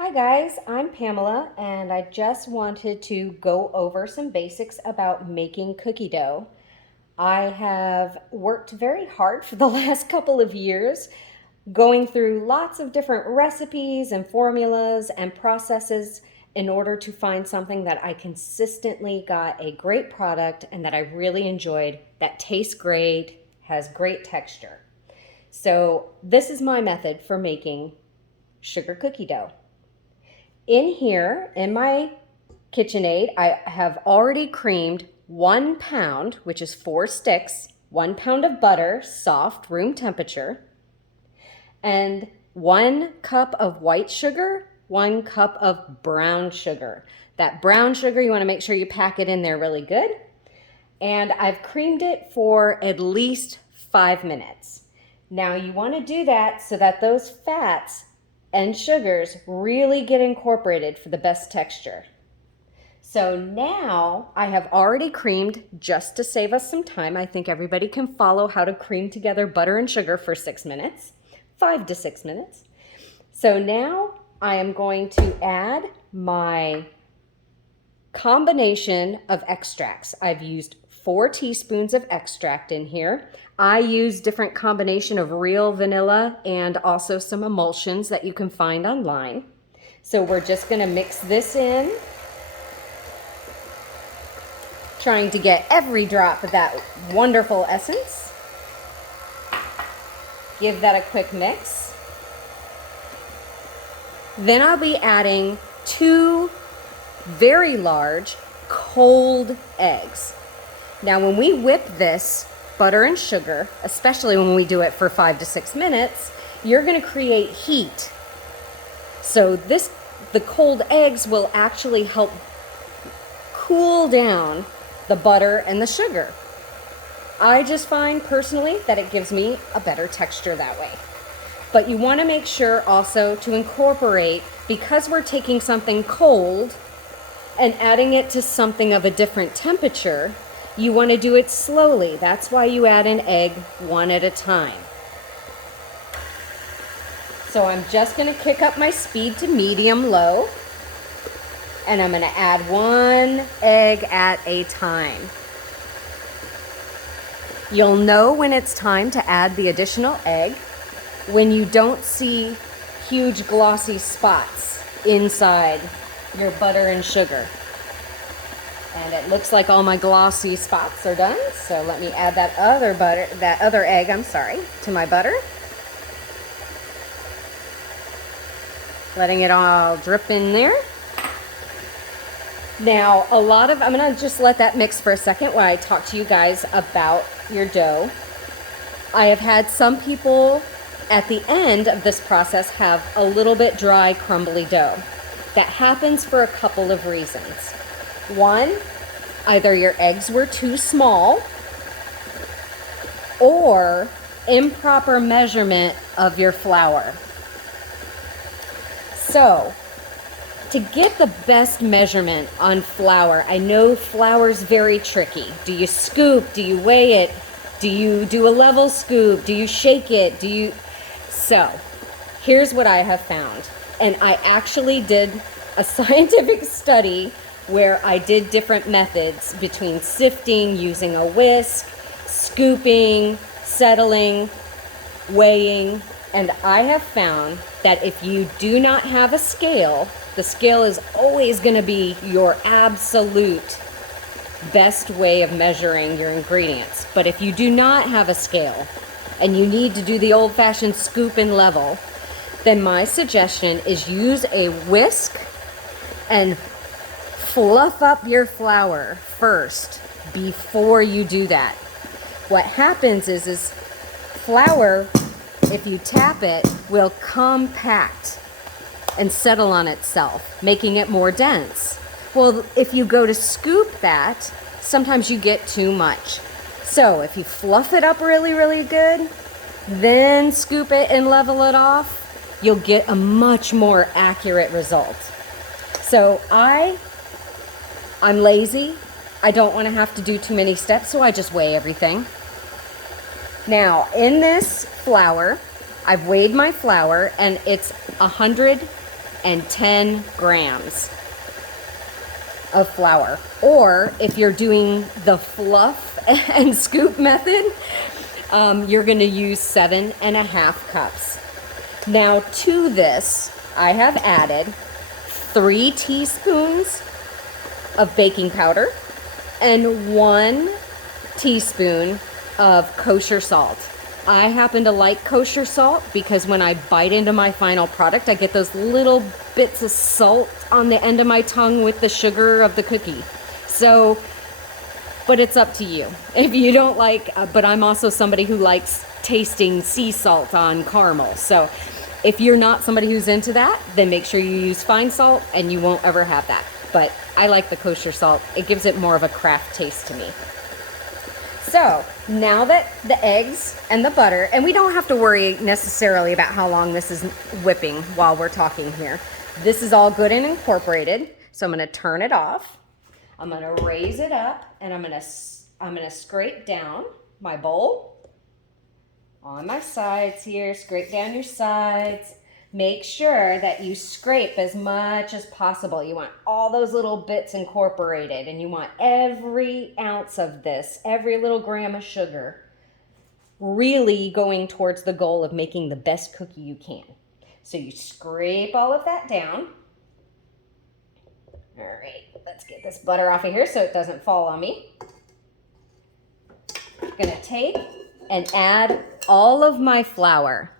Hi guys, I'm Pamela and I just wanted to go over some basics about making cookie dough. I have worked very hard for the last couple of years going through lots of different recipes and formulas and processes in order to find something that I consistently got a great product and that I really enjoyed, that tastes great, has great texture. So this is my method for making sugar cookie dough. In here, in my KitchenAid, I have already creamed 1 pound, which is 4 sticks, 1 pound of butter, soft, room temperature, and 1 cup of white sugar, 1 cup of brown sugar. That brown sugar, you want to make sure you pack it in there really good. And I've creamed it for at least 5 minutes. Now you want to do that so that those fats and sugars really get incorporated for the best texture. So now I have already creamed, just to save us some time. I think everybody can follow how to cream together butter and sugar for 6 minutes, 5 to 6 minutes. So now I am going to add my combination of extracts. I've used 4 teaspoons of extract in here. I use different combination of real vanilla and also some emulsions that you can find online. So we're just going to mix this in, trying to get every drop of that wonderful essence. Give that a quick mix. Then I'll be adding 2 very large cold eggs. Now when we whip this butter and sugar, especially when we do it for 5 to 6 minutes, you're going to create heat. So the cold eggs will actually help cool down the butter and the sugar. I just find personally that it gives me a better texture that way. But you want to make sure also to incorporate, because we're taking something cold and adding it to something of a different temperature, you want to do it slowly. That's why you add an egg one at a time. So I'm just going to kick up my speed to medium-low, and I'm going to add 1 egg at a time. You'll know when it's time to add the additional egg when you don't see huge glossy spots inside your butter and sugar. And it looks like all my glossy spots are done. So let me add that other egg, to my butter. Letting it all drip in there. Now, I'm gonna just let that mix for a second while I talk to you guys about your dough. I have had some people at the end of this process have a little bit dry, crumbly dough. That happens for a couple of reasons. One, either your eggs were too small or improper measurement of your flour. So, to get the best measurement on flour, I know flour's very tricky. Do you scoop? Do you weigh it? Do you do a level scoop? Do you shake it? So, here's what I have found. And I actually did a scientific study where I did different methods between sifting, using a whisk, scooping, settling, weighing, and I have found that if you do not have a scale, the scale is always going to be your absolute best way of measuring your ingredients. But if you do not have a scale and you need to do the old-fashioned scoop and level, then my suggestion is use a whisk and fluff up your flour first before you do that. What happens is flour, if you tap it, will compact and settle on itself, making it more dense. Well, if you go to scoop that, sometimes you get too much. So if you fluff it up really, really good, then scoop it and level it off, you'll get a much more accurate result. So I'm lazy. I don't want to have to do too many steps, so I just weigh everything. Now, in this flour, I've weighed my flour, and it's 100 110 grams of flour. Or if you're doing the fluff and scoop method, you're going to use 7.5 cups. Now to this, I have added 3 teaspoons of baking powder and 1 teaspoon of kosher salt. I happen to like kosher salt because when I bite into my final product, I get those little bits of salt on the end of my tongue with the sugar of the cookie. So, but it's up to you. If you don't like, but I'm also somebody who likes tasting sea salt on caramel. So if you're not somebody who's into that, then make sure you use fine salt and you won't ever have that. But I like the kosher salt. It gives it more of a craft taste to me. So now that the eggs and the butter, and we don't have to worry necessarily about how long this is whipping while we're talking here. This is all good and incorporated. So I'm going to turn it off. I'm going to raise it up, and I'm going to scrape down my bowl on my sides here. Scrape down your sides. Make sure that you scrape as much as possible. You want all those little bits incorporated, and you want every ounce of this, every little gram of sugar, really going towards the goal of making the best cookie you can. So you scrape all of that down. All right, let's get this butter off of here so it doesn't fall on me. I'm gonna take and add all of my flour.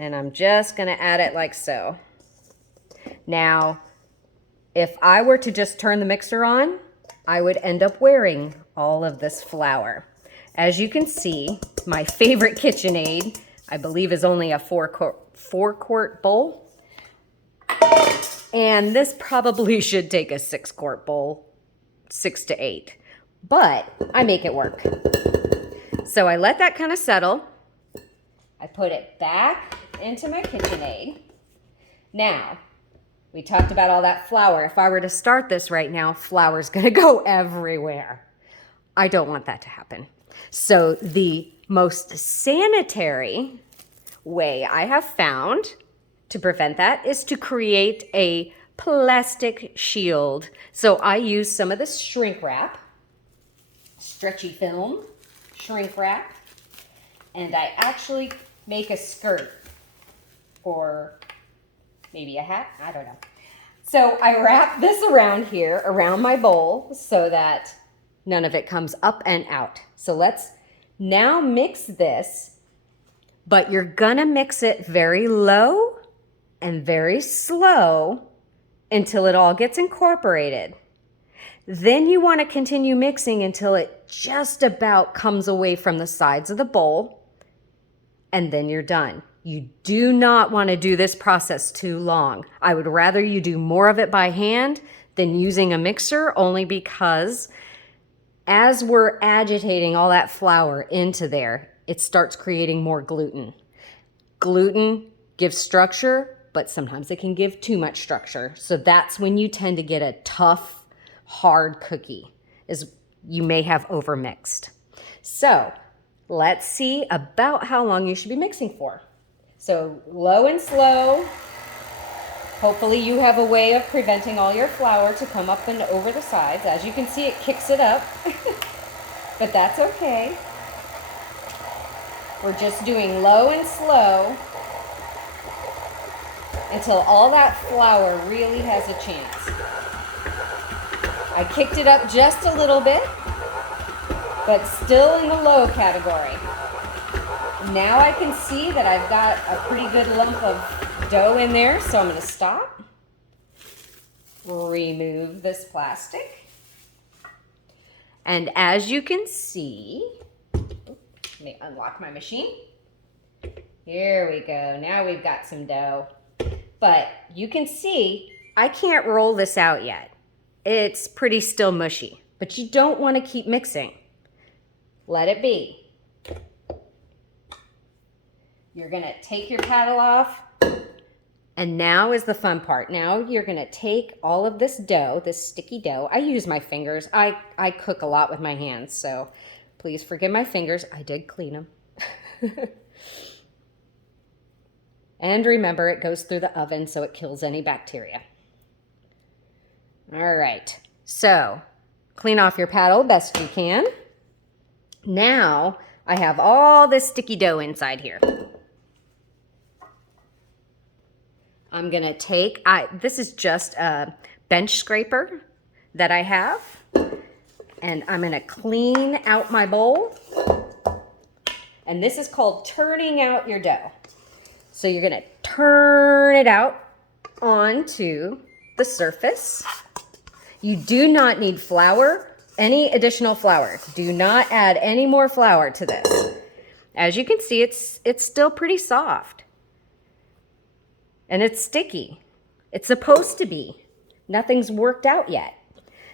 And I'm just going to add it like so. Now, if I were to just turn the mixer on, I would end up wearing all of this flour. As you can see, my favorite KitchenAid, I believe, is only a 4-quart bowl. And this probably should take a 6-quart bowl, 6 to 8. But I make it work. So I let that kind of settle. I put it back into my KitchenAid. Now, we talked about all that flour. If I were to start this right now, flour's gonna go everywhere. I don't want that to happen. So the most sanitary way I have found to prevent that is to create a plastic shield. So I use some of this shrink wrap, stretchy film, shrink wrap, and I actually make a skirt or maybe a hat, I don't know. So I wrap this around here, around my bowl, so that none of it comes up and out. So let's now mix this, but you're gonna mix it very low and very slow until it all gets incorporated. Then you wanna continue mixing until it just about comes away from the sides of the bowl, and then you're done. You do not want to do this process too long. I would rather you do more of it by hand than using a mixer, only because as we're agitating all that flour into there, it starts creating more gluten. Gluten gives structure, but sometimes it can give too much structure. So that's when you tend to get a tough, hard cookie, is you may have overmixed. So let's see about how long you should be mixing for. So low and slow. Hopefully you have a way of preventing all your flour to come up and over the sides. As you can see, it kicks it up, but that's okay. We're just doing low and slow until all that flour really has a chance. I kicked it up just a little bit, but still in the low category. Now I can see that I've got a pretty good lump of dough in there, so I'm going to stop, remove this plastic, and as you can see, let me unlock my machine. Here we go. Now we've got some dough, but you can see I can't roll this out yet. It's pretty still mushy, but you don't want to keep mixing. Let it be. You're gonna take your paddle off, and now is the fun part. Now you're gonna take all of this dough, this sticky dough. I use my fingers. I cook a lot with my hands, so please forgive my fingers. I did clean them. And remember, it goes through the oven so it kills any bacteria. All right, so clean off your paddle best you can. Now I have all this sticky dough inside here. I'm gonna take, this is just a bench scraper that I have, and I'm gonna clean out my bowl. And this is called turning out your dough. So you're gonna turn it out onto the surface. You do not need flour, any additional flour. Do not add any more flour to this. As you can see, it's still pretty soft. And it's sticky. It's supposed to be. Nothing's worked out yet.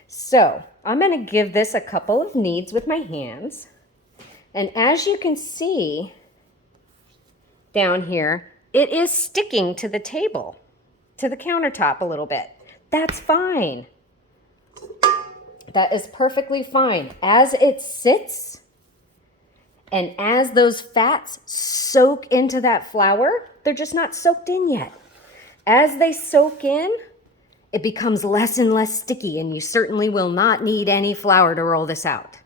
So I'm gonna give this a couple of kneads with my hands. And as you can see down here, it is sticking to the table, to the countertop a little bit. That's fine. That is perfectly fine. As it sits and as those fats soak into that flour, they're just not soaked in yet. As they soak in, it becomes less and less sticky, and you certainly will not need any flour to roll this out.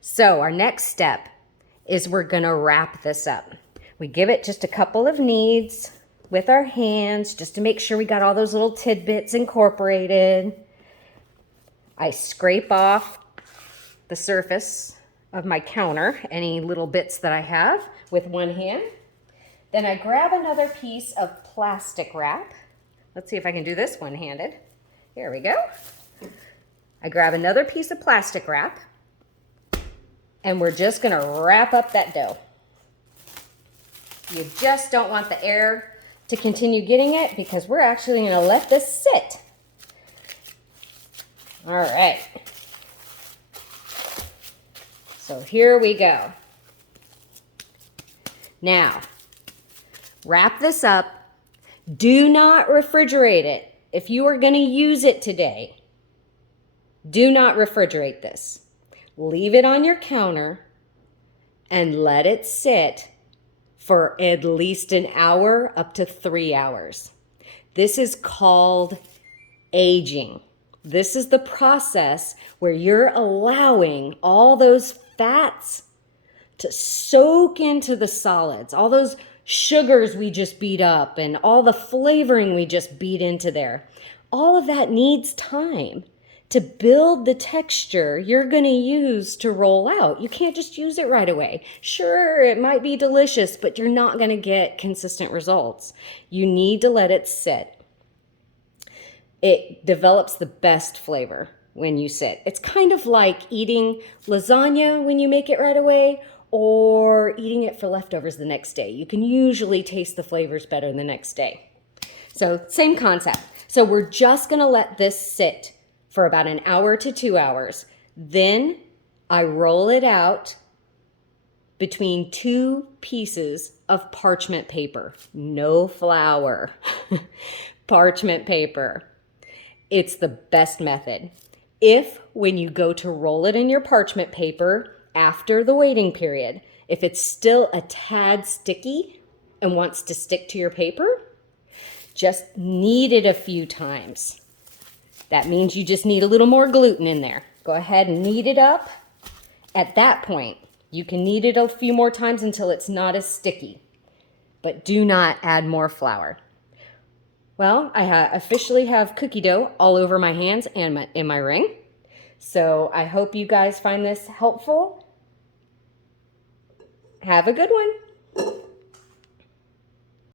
So our next step is we're gonna wrap this up. We give it just a couple of kneads with our hands just to make sure we got all those little tidbits incorporated. I scrape off the surface of my counter, any little bits that I have, with one hand. Then I grab another piece of plastic wrap. Let's see if I can do this one-handed. Here we go. I grab another piece of plastic wrap, and we're just gonna wrap up that dough. You just don't want the air to continue getting it because we're actually gonna let this sit. All right. So here we go. Now, wrap this up. Do not refrigerate it. If you are going to use it today, do not refrigerate this. Leave it on your counter and let it sit for at least an hour up to 3 hours. This is called aging. This is the process where you're allowing all those fats to soak into the solids, all those sugars we just beat up and all the flavoring we just beat into there. All of that needs time to build the texture you're going to use to roll out. You can't just use it right away. Sure, it might be delicious, but you're not going to get consistent results. You need to let it sit. It develops the best flavor when you sit. It's kind of like eating lasagna when you make it right away, or eating it for leftovers the next day. You can usually taste the flavors better the next day. So same concept. So we're just gonna let this sit for about an hour to 2 hours. Then I roll it out between 2 pieces of parchment paper. No flour. Parchment paper. It's the best method. If when you go to roll it in your parchment paper, after the waiting period, if it's still a tad sticky and wants to stick to your paper, just knead it a few times. That means you just need a little more gluten in there. Go ahead and knead it up. At that point, you can knead it a few more times until it's not as sticky, but do not add more flour. Well, I officially have cookie dough all over my hands and in my ring. So I hope you guys find this helpful. Have a good one.